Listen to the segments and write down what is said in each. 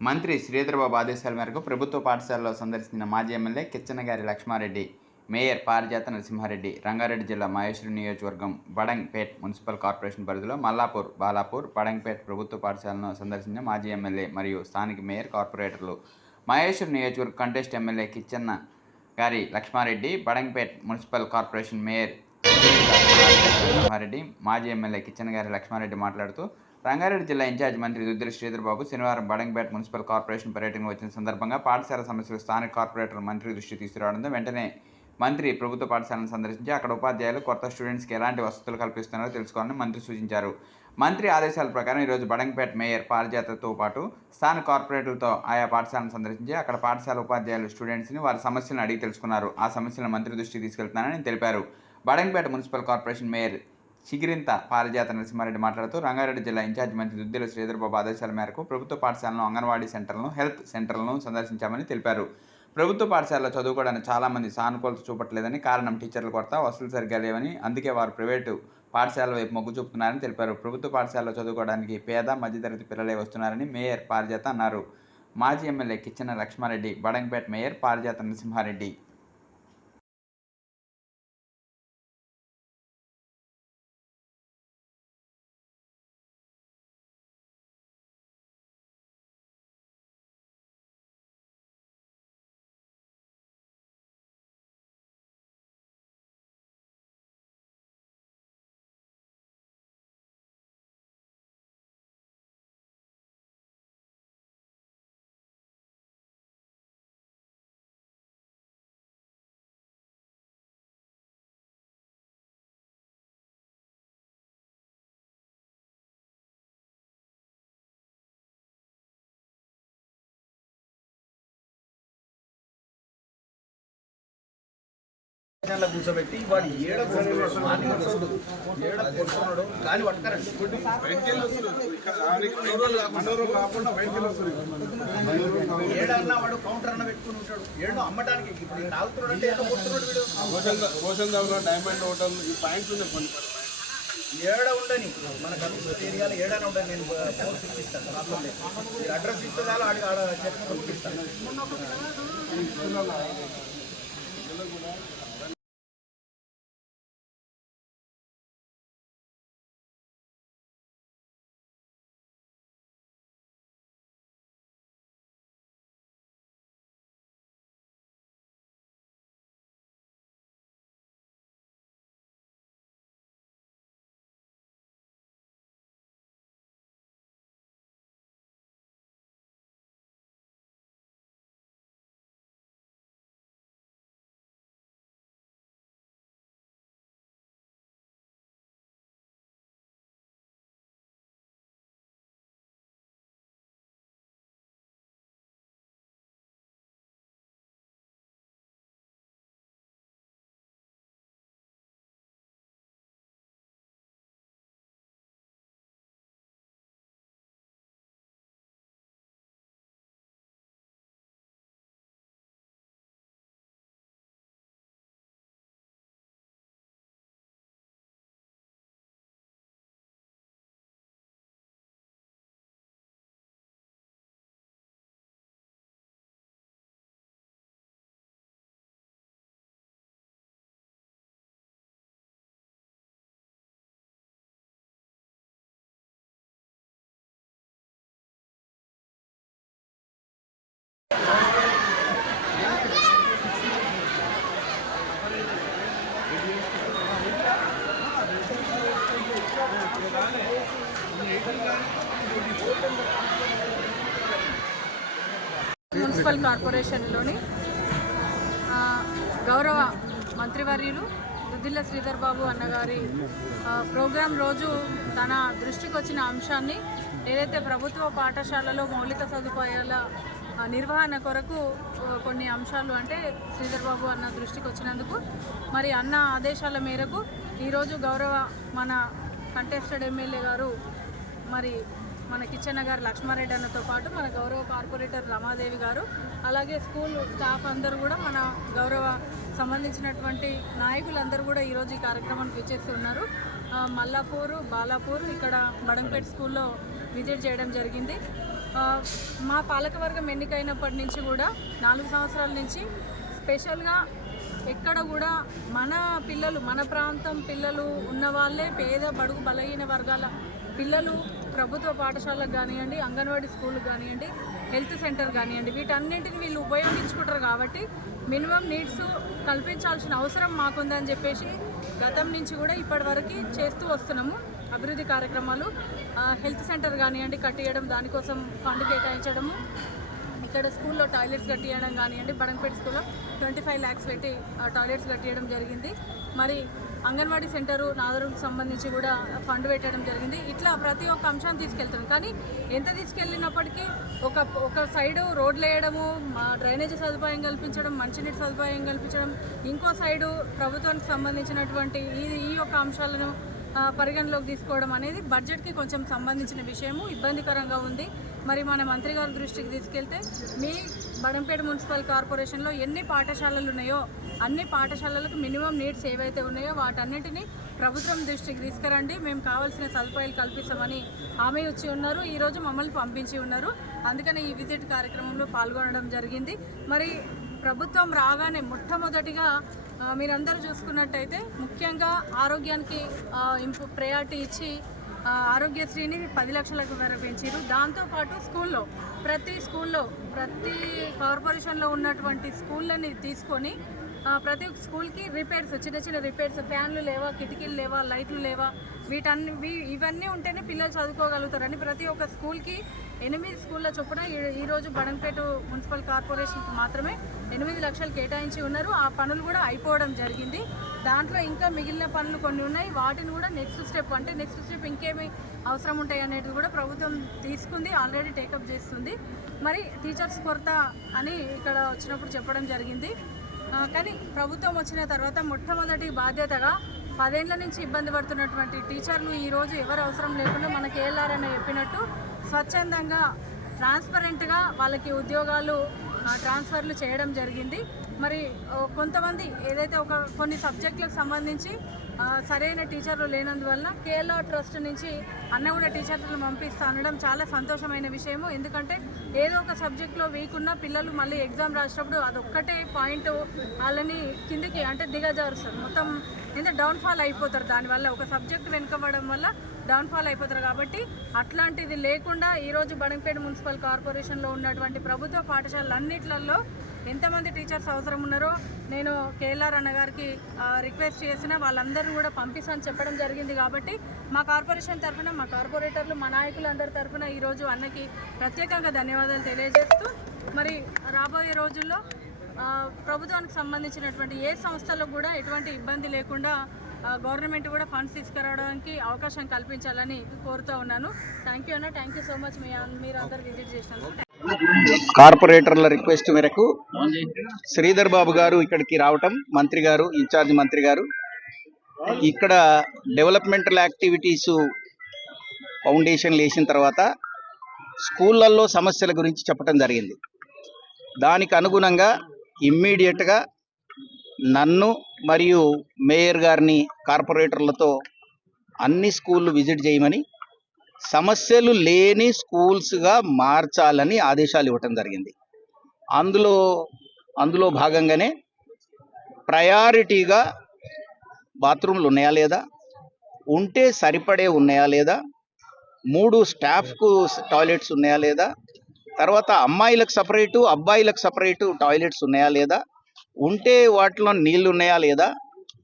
మంత్రి శ్రీధర్బాబు ఆదేశాల మేరకు ప్రభుత్వ పాఠశాలలో సందర్శించిన మాజీ ఎమ్మెల్యే కిచ్చనగారి లక్ష్మారెడ్డి, మేయర్ పారిజాత నరసింహారెడ్డి రంగారెడ్డి జిల్లా మహేశ్వరం నియోజకవర్గం బడంగ్పేట్ మున్సిపల్ కార్పొరేషన్ పరిధిలో మల్లాపూర్, బాలాపూర్, బడంగ్పేట్ ప్రభుత్వ పాఠశాలను సందర్శించిన మాజీ ఎమ్మెల్యే మరియు స్థానిక మేయర్, కార్పొరేటర్లు. మహేశ్వరం నియోజకవర్గ contest MLA Kichannagari Laxma Reddy, Badangpet municipal corporation mayor Narasimha Reddy, మాజీ ఎమ్మెల్యే కిచ్చనగారి లక్ష్మారెడ్డి మాట్లాడుతూ, రంగారెడ్డి జిల్లా ఇన్ఛార్జి మంత్రి దుద్దిల శ్రీధర్బాబు శనివారం బడంగ్పేట్ మున్సిపల్ కార్పొరేషన్ పర్యటనకు వచ్చిన సందర్భంగా పాఠశాల సమస్యలు స్థానిక కార్పొరేటర్ మంత్రి దృష్టి తీసుకురావడంతో వెంటనే మంత్రి ప్రభుత్వ పాఠశాలను సందర్శించి అక్కడ ఉపాధ్యాయులు కొత్త స్టూడెంట్స్కి ఎలాంటి వసతులు కల్పిస్తున్నారో తెలుసుకోవాలని మంత్రి సూచించారు. మంత్రి ఆదేశాల ప్రకారం ఈరోజు బడంగ్పేట్ మేయర్ పారిజాతతో పాటు స్థానిక కార్పొరేటర్లతో ఆయా పాఠశాలను సందర్శించి అక్కడ పాఠశాల ఉపాధ్యాయులు స్టూడెంట్స్ని వారి సమస్యలను అడిగి తెలుసుకున్నారు. ఆ సమస్యలను మంత్రి దృష్టికి తీసుకెళ్తున్నానని తెలిపారు. Badangpet municipal corporation mayor Chigirintha పారిజాత నరసింహారెడ్డి మాట్లాడుతూ, రంగారెడ్డి జిల్లా ఇన్ఛార్జి మంత్రి దుద్దిల శ్రీధర్బాబు ఆదేశాల మేరకు ప్రభుత్వ పాఠశాలను, అంగన్వాడీ సెంటర్లను, హెల్త్ సెంటర్లను సందర్శించామని తెలిపారు. ప్రభుత్వ పాఠశాలలో చదువుకోవడానికి చాలామంది సానుకూలత చూపట్లేదని, కారణం టీచర్ల కొరత, వసతులు సరిగ్గా లేవని, అందుకే వారు ప్రైవేటు పాఠశాలల వైపు మొగ్గు చూపుతున్నారని తెలిపారు. ప్రభుత్వ పాఠశాలలో చదువుకోవడానికి పేద, మధ్యతరగతి పిల్లలే వస్తున్నారని మేయర్ పారిజాత అన్నారు. మాజీ ఎమ్మెల్యే కిచ్చన లక్ష్మారెడ్డి, బడంగ్పేట్ మేయర్ పారిజాత నరసింహారెడ్డి. కూర్చోబెట్టి వాడు ఏడ కొడుతున్నాడు కానీ పట్టుకరండి ఏడన్నా వాడు కౌంటర్ అన్న పెట్టుకుని ఉంటాడు. ఏడో అమ్మటానికి ఇప్పుడు తాగుతున్నాడు అంటే ఏదో కొడుతున్నాడు వీడు. రోషన్ డైమండ్ హోటల్ ఈ పాయింట్స్ ఉన్నాయి కొన్ని ఏడ ఉండని మన కమిషన్ ఏరియాలో ఏడైనా ఉండని. నేను ఫోర్స్ ఇప్పిస్తాను, ప్రాబ్లం లేదు. మీరు అడ్రస్ ఇస్తే చాలు ఆడ చెప్పి పంపిస్తాను. మున్సిపల్ కార్పొరేషన్లోని గౌరవ మంత్రివర్యులు దుద్దిల శ్రీధర్బాబు అన్నగారి ప్రోగ్రాం రోజు తన దృష్టికి వచ్చిన అంశాన్ని, ఏదైతే ప్రభుత్వ పాఠశాలలో మౌలిక సదుపాయాల నిర్వహణ కొరకు కొన్ని అంశాలు అంటే శ్రీధర్బాబు అన్న దృష్టికి వచ్చినందుకు మరి అన్న ఆదేశాల మేరకు ఈరోజు గౌరవ మన కంటెస్టెడ్ ఎమ్మెల్యే గారు మరి మన కిచ్చన్న గారు లక్ష్మారెడ్డి అన్నతో పాటు మన గౌరవ కార్పొరేటర్ రమాదేవి గారు, అలాగే స్కూల్ స్టాఫ్ అందరూ కూడా, మన గౌరవ సంబంధించినటువంటి నాయకులందరూ కూడా ఈరోజు ఈ కార్యక్రమానికి విచ్చేస్తున్నారు. మల్లాపూర్, బాలాపూర్, ఇక్కడ బడంగ్పేట్ స్కూల్లో విజిట్ చేయడం జరిగింది. మా పాలకవర్గం ఎన్నికైనప్పటి నుంచి కూడా 4 సంవత్సరాల నుంచి స్పెషల్గా ఎక్కడ కూడా మన పిల్లలు, మన ప్రాంతం పిల్లలు ఉన్న వాళ్ళే, పేద బడుగు బలహీన వర్గాల పిల్లలు ప్రభుత్వ పాఠశాలకు కానివ్వండి, అంగన్వాడీ స్కూళ్ళకు కానివ్వండి, హెల్త్ సెంటర్ కానివ్వండి, వీటన్నింటిని వీళ్ళు ఉపయోగించుకుంటారు. కాబట్టి మినిమం నీడ్స్ కల్పించాల్సిన అవసరం మాకుందని చెప్పేసి గతం నుంచి కూడా ఇప్పటి వరకు చేస్తూ వస్తున్నాము. అభివృద్ధి కార్యక్రమాలు, హెల్త్ సెంటర్ కానివ్వండి కట్టియడం, దానికోసం ఫండ్ కేటాయించడము, ఇక్కడ స్కూల్లో టాయిలెట్స్ కట్టియడం కానివ్వండి, బడంపేట స్కూల్లో 25 lakhs పెట్టి టాయిలెట్స్ కట్టియడం జరిగింది. మరి అంగన్వాడీ సెంటరు నాదరుకు సంబంధించి కూడా ఫండ్ పెట్టడం జరిగింది. ఇట్లా ప్రతి ఒక్క అంశాన్ని తీసుకెళ్తున్నాం. కానీ ఎంత తీసుకెళ్ళినప్పటికీ ఒక సైడు రోడ్లు వేయడము, డ్రైనేజీ సదుపాయం కల్పించడం, మంచినీటి సదుపాయం కల్పించడం, ఇంకో సైడు ప్రభుత్వానికి సంబంధించినటువంటి ఈ యొక్క అంశాలను పరిగణలోకి తీసుకోవడం అనేది బడ్జెట్కి కొంచెం సంబంధించిన విషయము, ఇబ్బందికరంగా ఉంది. మరి మన మంత్రి గారి దృష్టికి తీసుకెళ్తే మీ బడంపేట మున్సిపల్ కార్పొరేషన్లో ఎన్ని పాఠశాలలు ఉన్నాయో అన్ని పాఠశాలలకు మినిమం నీడ్స్ ఏవైతే ఉన్నాయో వాటన్నిటిని ప్రభుత్వం దృష్టికి తీసుకురండి, మేము కావాల్సిన సదుపాయాలు కల్పిస్తామని హామీ ఇచ్చి ఉన్నారు. ఈరోజు మమ్మల్ని పంపించి ఉన్నారు. అందుకని ఈ విజిట్ కార్యక్రమంలో పాల్గొనడం జరిగింది. మరి ప్రభుత్వం రాగానే మొట్టమొదటిగా మీరందరూ చూసుకున్నట్టయితే ముఖ్యంగా ఆరోగ్యానికి ప్రయారిటీ ఇచ్చి ఆరోగ్యశ్రీని 10 లక్షలకు వరకు పెంచారు. దాంతోపాటు ప్రతి ప్రతి కార్పొరేషన్లో ఉన్నటువంటి స్కూళ్ళని తీసుకొని ప్రతి ఒక్క స్కూల్కి రిపేర్స్, చిన్న రిపేర్స్, ఫ్యాన్లు లేవా, కిటికీలు లేవా, లైట్లు లేవా, ఇవన్నీ ఉంటేనే పిల్లలు చదువుకోగలుగుతారని ప్రతి ఒక్క స్కూల్కి 8 స్కూళ్ళ చొప్పున ఈరోజు బడంపేట మున్సిపల్ కార్పొరేషన్కి మాత్రమే 8 లక్షలు కేటాయించి ఉన్నారు. ఆ పనులు కూడా అయిపోవడం జరిగింది. దాంట్లో ఇంకా మిగిలిన పనులు కొన్ని ఉన్నాయి. వాటిని కూడా నెక్స్ట్ స్టెప్ ఇంకేమి అవసరం ఉంటాయి అనేది కూడా ప్రభుత్వం తీసుకుంది, ఆల్రెడీ టేకప్ చేస్తుంది. మరి టీచర్స్ కొరత అని ఇక్కడ వచ్చినప్పుడు చెప్పడం జరిగింది. కానీ ప్రభుత్వం వచ్చిన తర్వాత మొట్టమొదటి బాధ్యతగా 10 ఏళ్ల నుంచి ఇబ్బంది పడుతున్నటువంటి టీచర్లు ఈరోజు ఎవరు అవసరం లేకుండా మనకి ఏఎల్ఆర్ అని చెప్పినట్టు స్వచ్ఛందంగా ట్రాన్స్పరెంట్గా వాళ్ళకి ఉద్యోగాలు ట్రాన్స్ఫర్లు చేయడం జరిగింది. మరి కొంతమంది ఏదైతే కొన్ని సబ్జెక్టులకు సంబంధించి సరైన టీచర్లు లేనందువల్ల కేఎల్ఆర్ ట్రస్ట్ నుంచి అన్నగూడ టీచర్లు పంపిస్తా అనడం చాలా సంతోషమైన విషయము. ఎందుకంటే ఏదో ఒక సబ్జెక్ట్లో వీక్ ఉన్న పిల్లలు మళ్ళీ ఎగ్జామ్ రాసేటప్పుడు అదొక్కటే పాయింట్ వాళ్ళని కిందికి అంటే దిగజారుస్తారు, మొత్తం డౌన్ఫాల్ అయిపోతారు. దానివల్ల ఒక సబ్జెక్ట్ వెనుకబడడం వల్ల డౌన్ఫాల్ అయిపోతారు. కాబట్టి అట్లాంటిది లేకుండా ఈరోజు బడంపేట మున్సిపల్ కార్పొరేషన్లో ఉన్నటువంటి ప్రభుత్వ పాఠశాలన్నిట్లలో ఎంతమంది టీచర్స్ అవసరం ఉన్నారో నేను కేఎల్ఆర్ అన్నగారికి రిక్వెస్ట్ చేసిన వాళ్ళందరూ కూడా పంపిస్తాను చెప్పడం జరిగింది. కాబట్టి మా కార్పొరేషన్ తరఫున, మా కార్పొరేటర్లు, మా నాయకులందరి తరఫున ఈరోజు అన్నకి ప్రత్యేకంగా ధన్యవాదాలు తెలియజేస్తూ మరి రాబోయే రోజుల్లో ప్రభుత్వానికి సంబంధించినటువంటి ఏ సంస్థలకు కూడా ఎటువంటి ఇబ్బంది లేకుండా గవర్నమెంట్ కూడా ఫండ్స్ తీసుకురావడానికి అవకాశం కల్పించాలని కోరుతూ ఉన్నాను. థ్యాంక్ యూ అన్న, థ్యాంక్ యూ సో మచ్ మీరు అందరు విజిట్ చేసినందుకు. కార్పొరేటర్ల రిక్వెస్ట్ మేరకు శ్రీధర్ బాబు గారు ఇక్కడికి రావటం, మంత్రి గారు, ఇన్ఛార్జ్ మంత్రి గారు ఇక్కడ డెవలప్మెంటల్ యాక్టివిటీస్ ఫౌండేషన్ వేసిన తర్వాత స్కూళ్ళల్లో సమస్యల గురించి చెప్పడం జరిగింది. దానికి అనుగుణంగా ఇమ్మీడియట్గా నన్ను మరియు మేయర్ గారిని కార్పొరేటర్లతో అన్ని స్కూళ్ళు విజిట్ చేయమని, సమస్యలు లేని స్కూల్స్గా మార్చాలని ఆదేశాలు ఇవ్వటం జరిగింది. అందులో భాగంగానే ప్రయారిటీగా బాత్రూమ్లు ఉన్నాయా లేదా, ఉంటే సరిపడే ఉన్నాయా లేదా, 3 స్టాఫ్కు టాయిలెట్స్ ఉన్నాయా లేదా, తర్వాత అమ్మాయిలకు సపరేటు అబ్బాయిలకు సపరేటు టాయిలెట్స్ ఉన్నాయా లేదా, ఉంటే వాటిలో నీళ్లు ఉన్నాయా లేదా,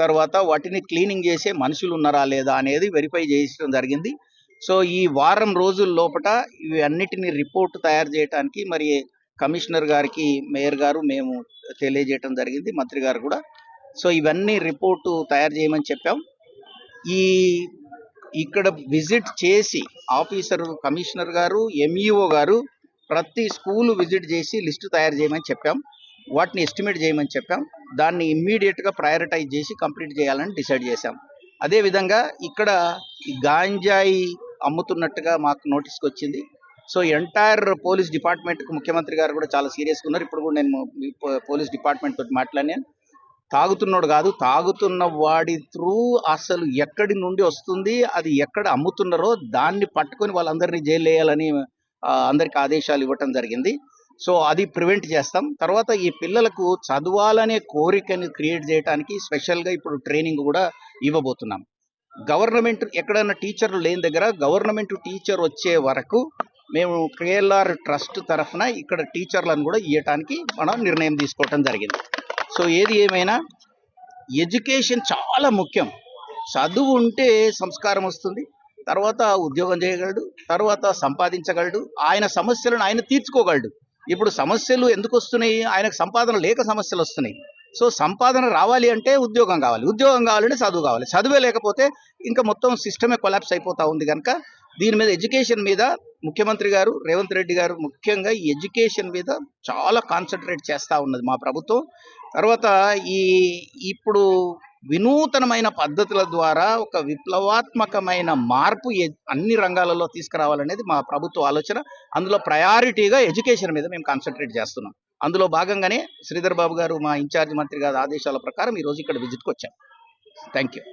తర్వాత వాటిని క్లీనింగ్ చేసే మనుషులు ఉన్నారా లేదా అనేది వెరిఫై చేయడం జరిగింది. సో ఈ వారం రోజుల లోపల ఇవి అన్నిటిని రిపోర్ట్ తయారు చేయడానికి మరి కమిషనర్ గారికి, మేయర్ గారు మేము తెలియజేయడం జరిగింది, మంత్రి గారు కూడా. సో ఇవన్నీ రిపోర్టు తయారు చేయమని చెప్పాం. ఇక్కడ విజిట్ చేసి కమిషనర్ గారు, ఎంఈఓ గారు ప్రతి స్కూలు విజిట్ చేసి లిస్టు తయారు చేయమని చెప్పాం. వాటిని ఎస్టిమేట్ చేయమని చెప్పాం. దాన్ని ఇమ్మీడియట్గా ప్రయారిటైజ్ చేసి కంప్లీట్ చేయాలని డిసైడ్ చేశాం. అదేవిధంగా ఇక్కడ గాంజాయి అమ్ముతున్నట్టుగా మాకు నోటీస్కి వచ్చింది. సో ఎంటైర్ పోలీస్ డిపార్ట్మెంట్కి ముఖ్యమంత్రి గారు కూడా చాలా సీరియస్గా ఉన్నారు. ఇప్పుడు కూడా నేను పోలీస్ డిపార్ట్మెంట్ తోటి మాట్లాడినాను. తాగుతున్నాడు కాదు, తాగుతున్న వాడి త్రూ అసలు ఎక్కడి నుండి వస్తుంది, అది ఎక్కడ అమ్ముతున్నారో దాన్ని పట్టుకొని వాళ్ళందరినీ జైలు వేయాలని అందరికి ఆదేశాలు ఇవ్వటం జరిగింది. సో అది ప్రివెంట్ చేస్తాం. తర్వాత ఈ పిల్లలకు చదవాలనే కోరికని క్రియేట్ చేయడానికి స్పెషల్గా ఇప్పుడు ట్రైనింగ్ కూడా ఇవ్వబోతున్నాం. గవర్నమెంట్ ఎక్కడైనా టీచర్లు లేని దగ్గర గవర్నమెంట్ టీచర్ వచ్చే వరకు మేము కేఎల్ఆర్ ట్రస్ట్ తరఫున ఇక్కడ టీచర్లను కూడా ఇవ్వటానికి మనం నిర్ణయం తీసుకోవటం జరిగింది. సో ఏది ఏమైనా ఎడ్యుకేషన్ చాలా ముఖ్యం. చదువు ఉంటే సంస్కారం వస్తుంది, తర్వాత ఉద్యోగం చేయగలడు, తర్వాత సంపాదించగలడు, ఆయన సమస్యలను ఆయన తీర్చుకోగలడు. ఇప్పుడు సమస్యలు ఎందుకు వస్తున్నాయి? ఆయనకు సంపాదన లేక సమస్యలు వస్తున్నాయి. సో సంపాదన రావాలి అంటే ఉద్యోగం కావాలి, ఉద్యోగం కావాలంటే చదువు కావాలి. చదువే లేకపోతే ఇంకా మొత్తం సిస్టమే కొలాప్స్ అయిపోతూ ఉంది. కనుక దీని మీద ఎడ్యుకేషన్ మీద ముఖ్యమంత్రి గారు రేవంత్ రెడ్డి గారు ముఖ్యంగా ఈ ఎడ్యుకేషన్ మీద చాలా కాన్సన్ట్రేట్ చేస్తూ ఉన్నది మా ప్రభుత్వం. తర్వాత ఇప్పుడు వినూతనమైన పద్ధతుల ద్వారా ఒక విప్లవాత్మకమైన మార్పు అన్ని రంగాలలో తీసుకురావాలనేది మా ప్రభుత్వ ఆలోచన. అందులో ప్రయారిటీగా ఎడ్యుకేషన్ మీద మేము కాన్సన్ట్రేట్ చేస్తున్నాం. అందులో భాగంగానే శ్రీధర్ బాబు గారు మా ఇన్ఛార్జ్ మంత్రి గారి ఆదేశాల ప్రకారం ఈరోజు ఇక్కడ విజిట్కి వచ్చాం. Thank you.